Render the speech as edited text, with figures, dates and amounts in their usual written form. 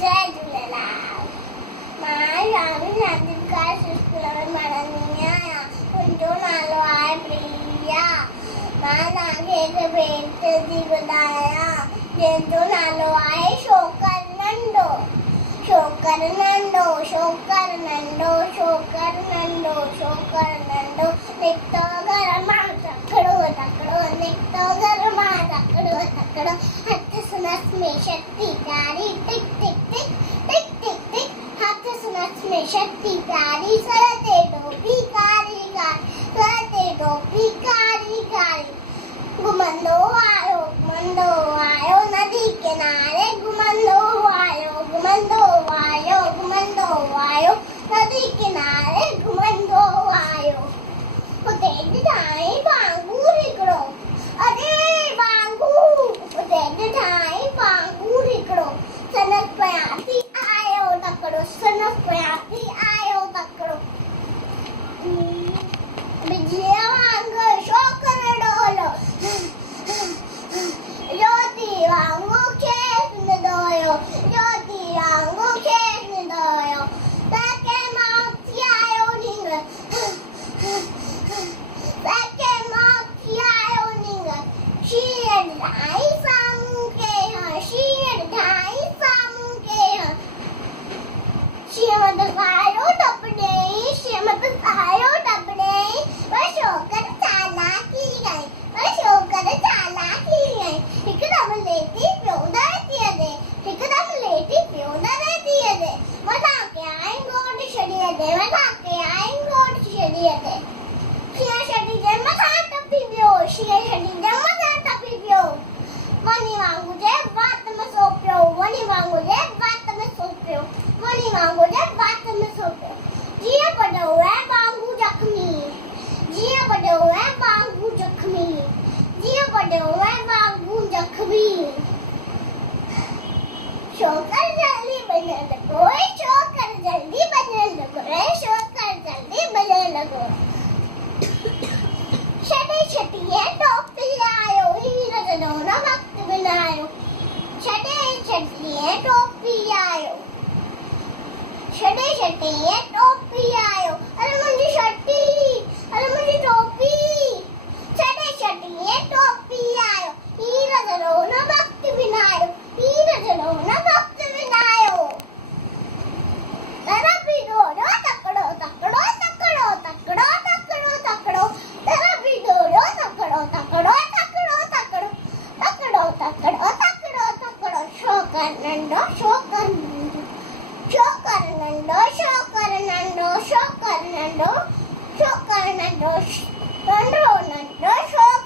जय झूलेलाल। मां शामी नादिका स्कूल में पढ़ंदी आहियां। मुंहिंजो नालो आहे प्रिया। मां तव्हांखे हिकु भेट थी ॿुधायां जंहिंजो नालो आहे शोकर नंढो। शोकर नंढो, शोकर नंढो, शोकर नंढो, शोकर नंढो, निकितो घर मां तकिड़ो तकिड़ो, निकितो घर मां तकिड़ो तकिड़ो, हथ सुनस में शक्ति प्यारी, टिक टिक टिक टिक टिक टिक, हथ सुनस में शक्ति प्यारी, सर ते टोपी कारी कारी, सर ते टोपी कारी कारी, घुमंदो आयो नदी किनारे, घुमंदो आयो नदी किनारे, घुमंदो आयो। उते ॾिठाई वांगुरु हिकिड़ो, अरे वांगुरु, उते ॾिठाई वांगुरु हिकिड़ो, सनक पियासी आयो तकिड़ो, सनक पियासी आयो तकिड़ो। बिजलीअ वांगुरु शोकर डोलो, ज्योति वांगुरु खेसंदो हुयो, ज्योति वांगुरु खेसंदो हुयो, तके माउथी आयो नींग, तके माउथी आयो नींग, शीर ढाई साम्हूं के हं, शीर ढाई साम्हूं के हं, शेमत सायो टप ॾेई, शेमत सायो टप ॾेई, पर शोकर चालाकी कई, पर शोकर चालाकी कई, हिकदमि लेटी पियो धरतीअ ते, हिकदमि लेटी पियो धरतीअ ते, मथां कयाईं ॻोठ छॾीअ ते, मथां कयाईं ॻोठ छॾीअ ते, शींहं छॾींदे मथां टपी पियो, शींहं छॾींदे मथां टपी पियो, वञी वांगुरु जे वात में सो पियो, वञी वांगुरु जे वात में सो पियो, वञी वांगुरु जे वात में सो पियो। जीअं पॾो आहे वांगुरु जख़्मी, जीअं पॾो आहे वांगुरु जख़्मी, जीअं पॾो आहे वांगुरु जख़्मी। शोकर जल्दी बजण लॻो, शोकर जल्दी बजण लॻो, शोकर जल्दी बजण लॻो। छॾे छॾिए टोपी आयो, हीर जो न वक़्तु विञायो, छॾे छॾिए टोपी आयो, छॾे छॾिए टोपी आयो, अरे मुंहिंजी छटी, अरे मुंहिंजी टोपी, छॾे छॾिए टोपी आयो, हीर जो न वक़्तु विञायो, हीर जो न वक़्तु विञायो। तरबी डोड़ो तकिड़ो तकिड़ो तकिड़ो तकिड़ो तकिड़ो तकिड़ो, तरबी डोड़ो तकिड़ो तकिड़ो तकिड़ो तकिड़ो तकिड़ो तकिड़ो तकिड़ो तकिड़ो, शोकर नंढो, शोकर नंढो, शोकर नंढो, शोकर नंढो, शोकर नंढो, शोकर नंढो, नंढो नंढो शोकर